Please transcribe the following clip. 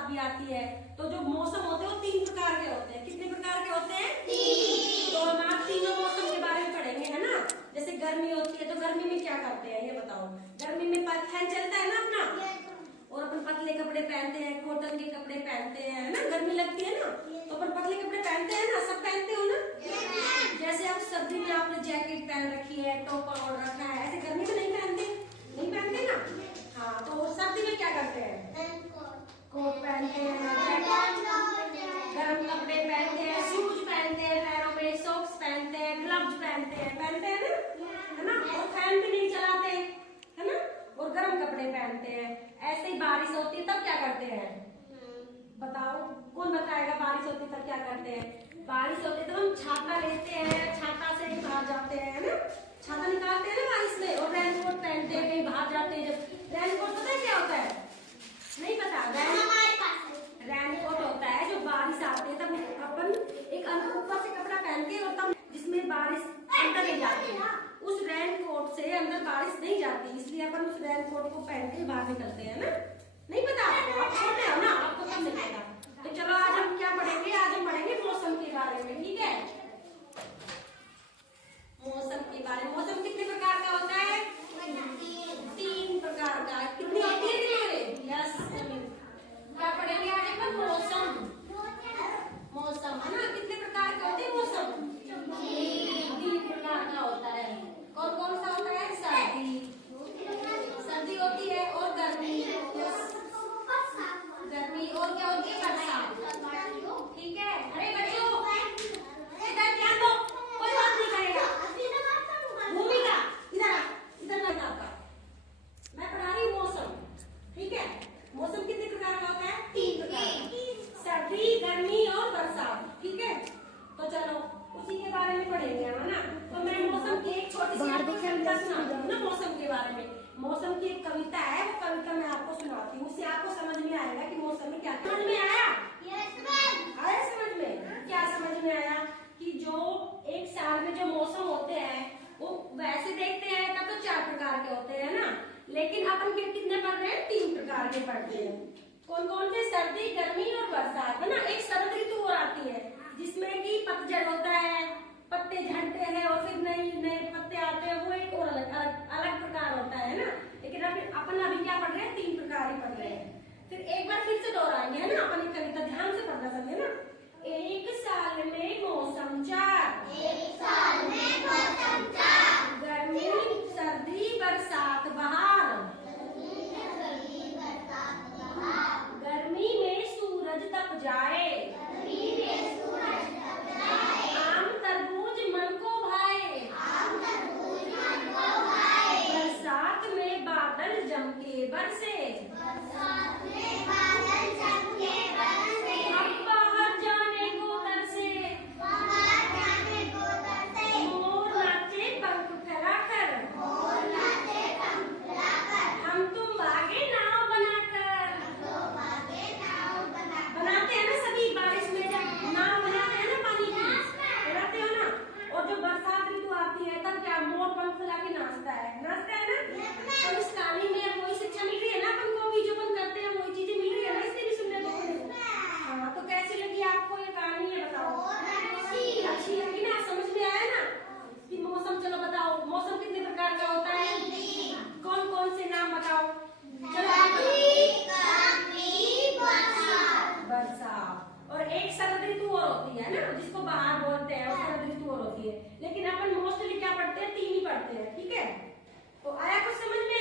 बरसात भी आती है। तो जो मौसम होते हैं वो 3 प्रकार के होते हैं। कितने प्रकार के होते हैं? 3। तो हम आज तीनों मौसम के बारे में पढ़ेंगे, है ना। जैसे गर्मी होती है तो गर्मी में क्या करते हैं ये बताओ। गर्मी में फैन चलता है ना अपना, और अपन पतले कपड़े पहनते हैं, कॉटन के कपड़े पहनते हैं, है ना। गर्मी लगती है ना तो अपन पतले कपड़े पहनते हैं ना, सब पहनते हो ना। जैसे आप सर्दी में आपने जैकेट पहन रखी है, टोपा ओढ़ रखा है, ऐसे गर्मी में नहीं पहनते, नहीं पहनते ना। हाँ, तो सर्दी में क्या करते हैं? कोट पहनते हैं, गर्म कपड़े पहनते हैं, शूज पहनते हैं, पैरों में सॉक्स पहनते हैं, ग्लव्स पहनते हैं ना, है ना। और फैन भी नहीं चलाते, है ना, और गर्म कपड़े पहनते हैं। ऐसे ही बारिश होती है तब क्या करते हैं? बताओ, कौन बताएगा बारिश होती है तब क्या करते हैं? बारिश होती है तो हम छाता लेते हैं, छाता से बाहर जाते हैं, है ना। छाता निकालते हैं ना बारिश में, और रेनकोट पहनते हैं, कहीं बाहर जाते हैं। जब रेनकोट पता है क्या होता है? नहीं पता? रेनकोट होता है जो बारिश आती है तब अपन एक ऊपर से कपड़ा पहनते हैं, और तब जिसमें बारिश अंदर नहीं जाती है, उस रेनकोट से अंदर बारिश नहीं जाती, इसलिए अपन उस रेनकोट को पहन के बाहर निकलते हैं ना। नहीं पता आपको? आप छोटे हो ना, आपको तब नहीं पता। तो चलो आज हम क्या पढ़ेंगे? आज हम पढ़ेंगे मौसम के बारे में, ठीक है। मौसम के बारे में। मौसम कितने प्रकार का होता है? 3 प्रकार का। कितनी होती है? यस। क्या पढ़ेंगे आज अपन? मौसम। मौसम, है ना। कितने प्रकार के होते हैं मौसम? 3 प्रकार का होता है। कौन कौन सा होता है? सर्दी होती है, और गर्मी, गर्मी, और क्या होती है? बरसात, ठीक है। अरे बच्चों इधर ध्यान दो, कोई बात नहीं करेगा, भूमिका इधर लगाता। मैं पढ़ा रही मौसम, ठीक है। मौसम कितने प्रकार का होता है? 3 प्रकार, सर्दी, गर्मी और बरसात, ठीक है। तो चलो उसी के बारे में पढ़ेंगे, है ना। तो मैं मौसम की एक छोटी सी कविता सुनाती हूँ ना मौसम के बारे में। मौसम की एक कविता है, वो कविता मैं आपको सुनाती हूँ, उससे आपको समझ में आएगा कि मौसम में क्या। समझ में आया? आया समझ में? क्या समझ में आया? कि जो एक साल में जो मौसम होते हैं वो वैसे देखते हैं तब तो 4 प्रकार के होते हैं ना, लेकिन अपन कितने पढ़ रहे हैं? 3 प्रकार के पढ़ते हैं। कौन कौन से? सर्दी, गर्मी और बरसात, है ना। एक शरद ऋतु और आती है जिसमें कि पतझड़ होता है, पत्ते झड़ते हैं और फिर नए नए पत्ते आते हैं, वो एक और अलग प्रकार होता है ना। लेकिन अपन अभी क्या पढ़ रहे हैं? 3 प्रकार ही पढ़ रहे हैं। फिर एक बार फिर से दोहराएंगे, है ना। अपन एक कविता ध्यान से पढ़ना समझे ना। एक साल में मौसम 4, गर्मी, सर्दी, बरसात, बहार। गर्मी में सूरज तप जाए, आम तरबूज मन को भाए, बरसात में बादल जम के बरसे, अब बाहर जाने को तरसे, मोर नाचे पंख फैलाकर, हम तुम भागे नाव बनाकर। बनाते हैं ना सभी, बारिश में जब नाव बनाते हैं ना पानी की, बनाते हो ना। और जो बरसात ऋतु आती है तब क्या? मोर पंख फैला के नाचता है ना। तो इस कहानी में वही शिक्षा मिल रही है ना अपन को भी, जो अपन करते हैं वही चीजें मिल रही है ना, इसलिए भी सुनने को मिलेगी। हाँ, तो कैसी लगी आपको ये कहानी? ये बताओ। अच्छी लगी ना? समझ में आया ना कि मौसम। चलो बताओ मौसम कितने प्रकार का होता है? कौन कौन से नाम बताओ? बरसात, और एक शरद ऋतु और होती है ना जिसको बहार बोलते हैं, और शरद ऋतु और होती है। लेकिन अपन मोस्टली क्या पढ़ते हैं? 3 ही पढ़ते हैं, ठीक है। तो आया कुछ समझ में?